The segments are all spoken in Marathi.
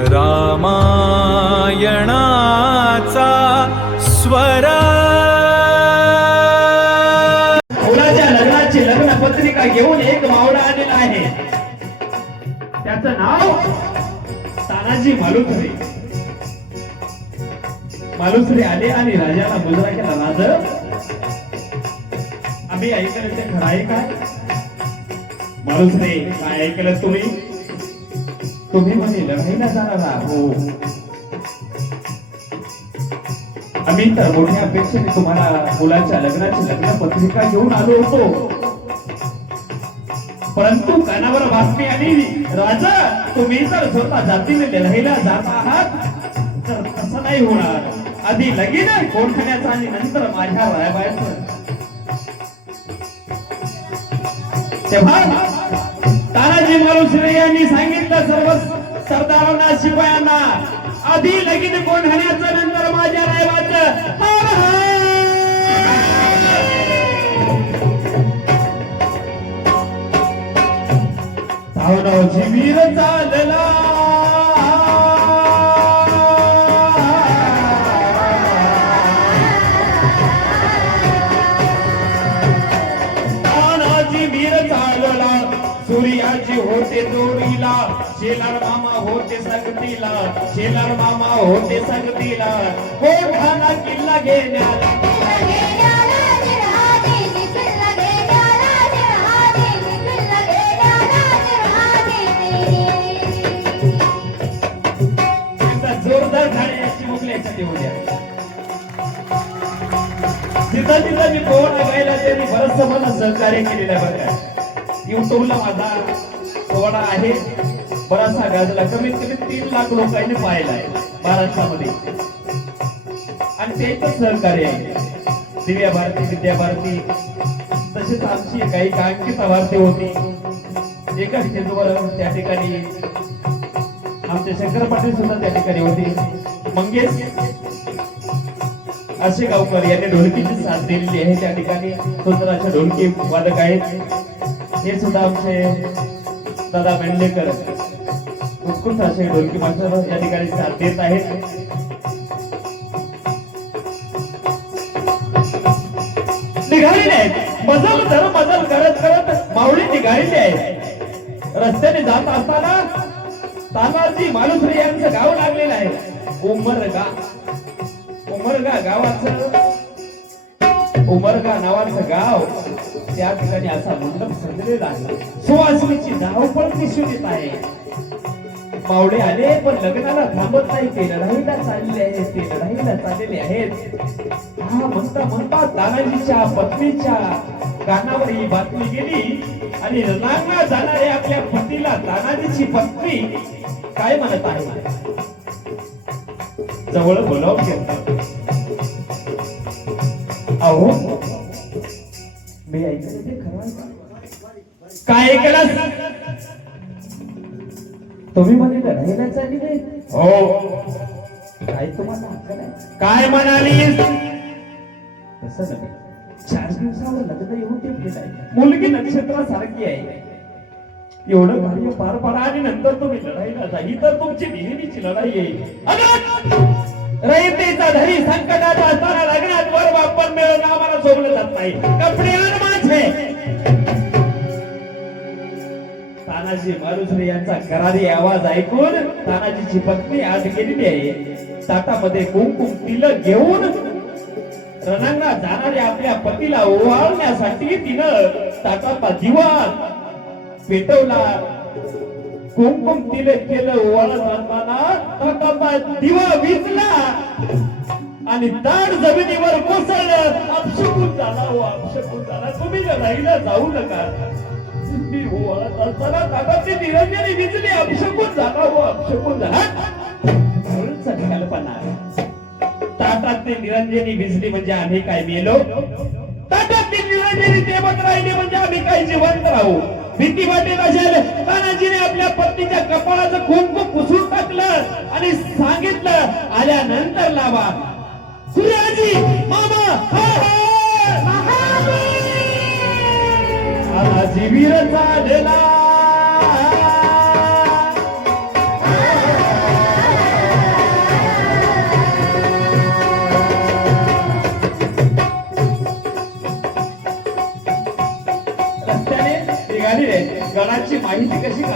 रामायणाचा स्वर। मुलाच्या लग्नाची लग्न पत्रिका घेऊन एक मावळा आलेला आहे, त्याचं नाव तानाजी मालुसरे। मालुसरे आले आणि राजाला मुजरा केला, राजा आम्ही ऐकलं ते खरं आहे का? मालुसरे, काय ऐकलं तुम्ही? तुम्ही म्हणे लढाईला जाणार आहात? हो, आम्ही तर मोठ्या अपेक्षेने तुम्हाला मुलाच्या लग्नाची लग्न पत्रिका घेऊन आलो होतो, परंतु कानावर बातमी आली, राजा तुम्ही जर स्वतः जातीने लढाईला जात आहात तर तसं नाही होणार, आधी लगीन कोणखाण्याचं आणि नंतर माझ्या रायाबाईचं। तेव्हा तानाजी मालुसरे यांनी सांगितलं सर्व सरदारांना, शिपायांना, आधी लगीन कोणखाण्याचं, नंतर माझ्या रायबाचं। धावनावची वीर चालला, तानाजी वीर चालला, सूर्याची होते जोडीला, शेलार मामा होते संगतीला, शेलार मामा होते संगतीला, कोठाना किल्ला घेण्याला, जोरदार गाण्याची मोकळ्यासाठी होत्या। जिथं जिथं मी पोवाडा गायला त्यांनी बरंच मला सहकार्य केलेलं आहे बघा। युट्यूबला माझा पोवाडा आहे, बराचसा गाजला, कमीत कमी 3 लाख लोकांनी पाहिलाय महाराष्ट्रामध्ये, आणि तेच सहकार्य आहे। दिव्या भारती, विद्या भारती, तसेच आमची काही अंकिता भारती होती, एका स्टेजवर त्या ठिकाणी आमचे शंकर पाटील सुद्धा त्या ठिकाणी होते, मंगेश असे गावकर यांनी ढोलकीची साथ दिलेली आहे, त्या ठिकाणी सुंदर अशा ढोलकी वादक आहेत, हे सुद्धा आमचे दादा मेंढलेकर उत्कृष्ट असे ढोलकी मास्टर या ठिकाणी साथ देत आहेत। निघालेले आहेत मजल करत करत मावळी निघालेली आहेत। रस्त्याने जात असताना तानाजी मालुसरे यांचं गाव लागलेलं आहे, उमरगा। उमरगा गावाचं, उमरगा नावाचं गाव, त्या ठिकाणी असा मंडप सजलेला आहे, सुवासिनीची धावपळ दिसून येत आहे। मावळे आले पण लग्नाला थांबत नाही, ते लढाईला चाललेले आहेत, ते लढाईला चाललेले आहेत। हा म्हणता म्हणता तानाजीच्या पत्नीच्या कानावर ही बातमी गेली, आणि रणांगणात जाणाऱ्या आपल्या पतीला तानाजीची पत्नी काय म्हणत आहे, जवळ बोलावून घेतात। अहो मी ऐकलं ते खरं आहे? काय ऐकलं? तुम्ही म्हणे लढाईला चालली? हो। काय तुम्हाला काय म्हणालीस? तसं नाही, 4 दिवसावर लग्न येऊन ते गेलाय, मुलगी नक्षत्रासारखी आहे, एवढं कार्य पार पडा आणि नंतर तुम्ही लढाईला जा, ही तर तुमची नेहमीची लढाई आहे। रयतेचा धरी संकटात असताना लग्नात वर बापण मिळून आम्हाला सोडलं जात नाही, कपडे आण माझे। तानाजी मालुसरे यांचा करारी आवाज ऐकून तानाजीची पत्नी आज गेलेली आहे, ताटामध्ये कुंकुम तिलक घेऊन रणांगणात जाणाऱ्या आपल्या पतीला ओवाळण्यासाठी तिनं ताटाचा दिवा पेटवला, कुंकुम तिलक केलं, ओवाळत असताना ताटाचा दिवा विझला आणि ताट जमिनीवर कोसळलं, अपशकुन झाला, हो अपशकुन झाला, तुम्ही लढाईला जाऊ नका। मी ओवाळत असताना ताटाची निरंजनी विझली, अपशकुन झाला, हो अपशकुन झाला। कल्पना, ताटातली निरंजनी विझली म्हणजे आम्ही काय मेलो, ताटातली निरंजनी तेवत राहिली म्हणजे आम्ही काय जिवंत राहू। भीती वाटेल असेल, तानाजीने आपल्या पत्नीच्या कपाळाचं कुंकू पुसून टाकलं आणि सांगितलं, आल्यानंतर लावा। सूर्याजी मामा तानाजी वीर चालला,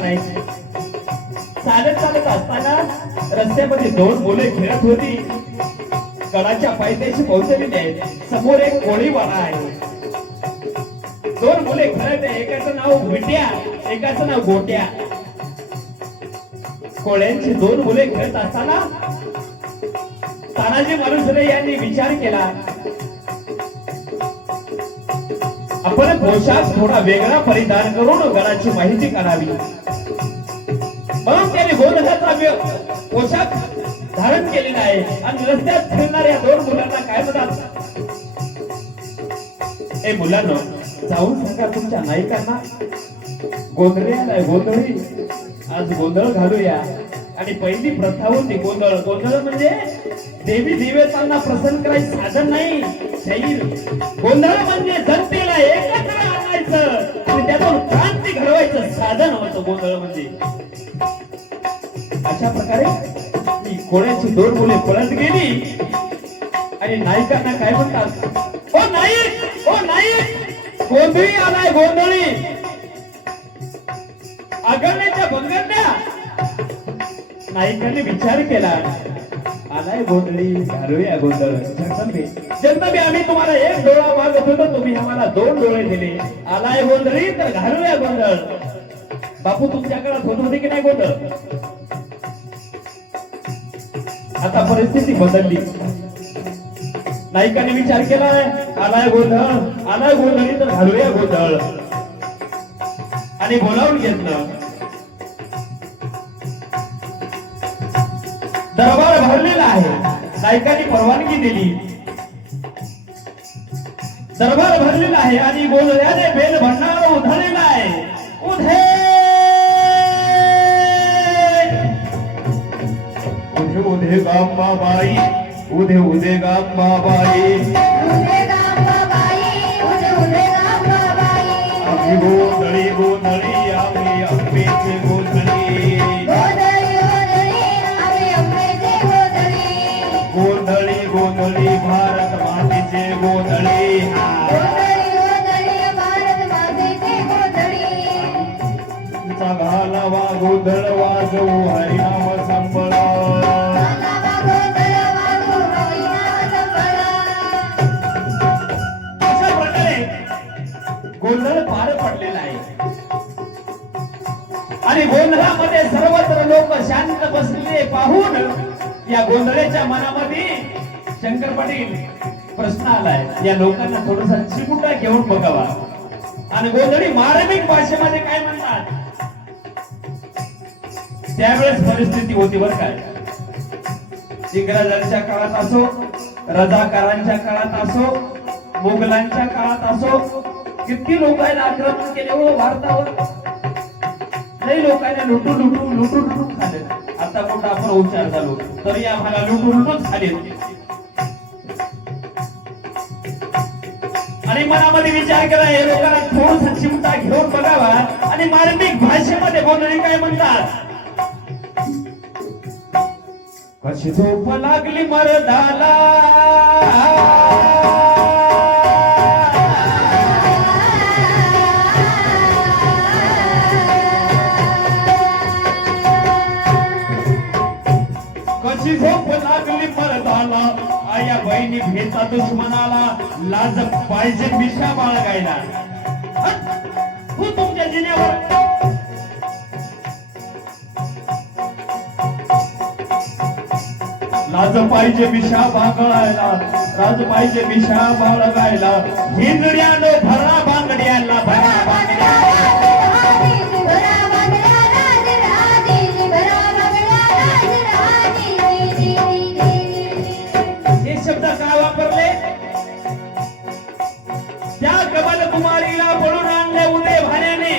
म्हणायची. चालत चालत असताना रस्त्यामध्ये दोन मुले खेळत होती. गडाच्या पायथ्याशी पोहोचलेली आहेत. समोर एक कोळीवाडा आहे. दोन मुले खेळत आहे. एकाचं नाव विट्या, एकाचं नाव गोट्या. कोळ्यांची दोन मुले खेळत असताना तानाजी मालुसरे यांनी विचार केला, आपण पोशाख थोडा वेगळा परिधान करून गडाची माहिती काढावी. म्हणून त्यांनी गोंधळाचा पोशाख धारण केलेला आहे आणि रस्त्यात फिरणाऱ्या दोन मुलांना काय म्हणतात, ए मुलांनो, जाऊन सांगा तुमच्या नायकांना गोंधळी आलाय, गोंधळी, आज गोंधळ घालूया. आणि पहिली प्रथा होती गोंधळ. गोंधळ म्हणजे देवी देवतांना प्रसन्न करायचं साधन नाही, शैल. गोंधळ म्हणजे जनतेला एकत्र आणायचं आणि त्यातून क्रांती घडवायचं साधन होतं गोंधळ म्हणजे. अशा प्रकारे ही कोळ्याची दोन मुले पळत गेली आणि नायकांना काय म्हणतात, ओ नाईक, ओ नाईक, गोंधळी आलाय, गोंधळी, आगरण्याच्या बंगरण्या. नायकांनी विचार केला, आलाय गोंधळी, घालूया गोंधळ. जगदंबे, आम्ही तुम्हाला एक डोळा मागत होतो, तुम्ही आम्हाला दोन डोळे दिले. आलाय गोंधळी तर घालूया गोंधळ. बापू, तुमच्या काळात होत होते की नाही गोंधळ? आता परिस्थिती बदलली. नायकाने विचार केलाय, आलाय गोंधळ, आलाय गोंधळी तर घालूया गोंधळ. आणि बोलावून घेतलं. दरबार भरलेला आहे. नायकाने परवानगी दिली. दरबार भरलेला आहे आणि गोंधळ्याने बेल भंडार उधळलेला आहे. उधे उधे उधे गांबाबाई, उधे उधे गांबाबाई, आम्ही गोंधळी गोंधळी, आम्ही अंबेची गोंधळी, गोंधळी गोंधळी, भारत मातेचे गोंधळी, घालावा गोंधळ वाजवू हरिनाम संबळ. अशा प्रकारे गोंधळ पार पडलेला आहे आणि गोंधळामध्ये सर्वत्र लोक शांत बसलेले पाहून या गोंधळाच्या मनामध्ये शंकर पाटील प्रश्न आलाय, या लोकांना थोडासा चिमुटा घेऊन बघावा. आणि गोंधळी मार्मिक भाषेमध्ये काय म्हणतात, त्यावेळेस परिस्थिती होती बरं काय. इंग्रजांच्या काळात असो, रजाकारांच्या काळात असो, मुघलांच्या काळात असो, किती लोकांनी आक्रमण केले हो भारतावर. काही लोकांनी लुटून खाल्ले. आता कुठं आपण उच्चार झालो तरी आम्हाला लुटून खाले. आणि मनामध्ये विचार केला, हे लोकांना थोडासा चिमटा घेऊन बघावा. आणि मार्मिक भाषेमध्ये गोंधळी काय म्हणतात, कशी झोप लागली मरदाला, कशी झोप लागली मरदाला, आया बहिणी भेटा दुश्मनाला, लाज पाहिजे मिशा बाळगायला. तू तुमच्या जिन्यावर लाज पाहिजे मिशा बाळगायला, लाज पाहिजे मिशा बाळगायला, हिंदड्यानो भरा बांगड्याला, भरा बांगड्याला. हे शब्द का वापरले, त्या कमल कुमारीला पळून आणले उदय भाण्याने.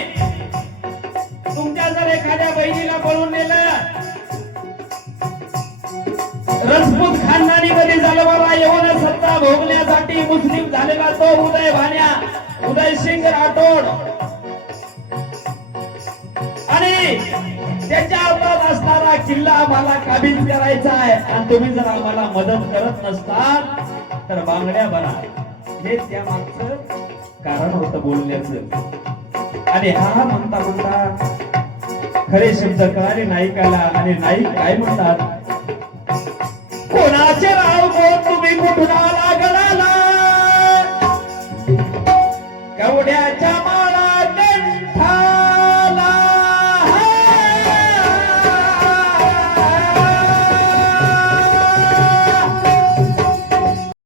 तुमच्या जर एखाद्या बहिणीला पळून नेलं, राजपूत खानदानी मध्ये जन्माला येऊन सत्ता भोगण्यासाठी मुस्लिम झालेला तो उदय भाण्या, उदय सिंग राठोड, आणि त्याच्या हातात असणारा किल्ला आम्हाला काबीज करायचा आहे. आणि तुम्ही जर आम्हाला मदत करत नसताल तर बांगड्या भरा. हे त्या मागचं कारण होतं बोलण्याचं. आणि हा म्हणता खरे शब्द कळाले नायिकाला आणि नाईक काय म्हणतात, कोणाचे राव कोण तुम्ही कुठून आला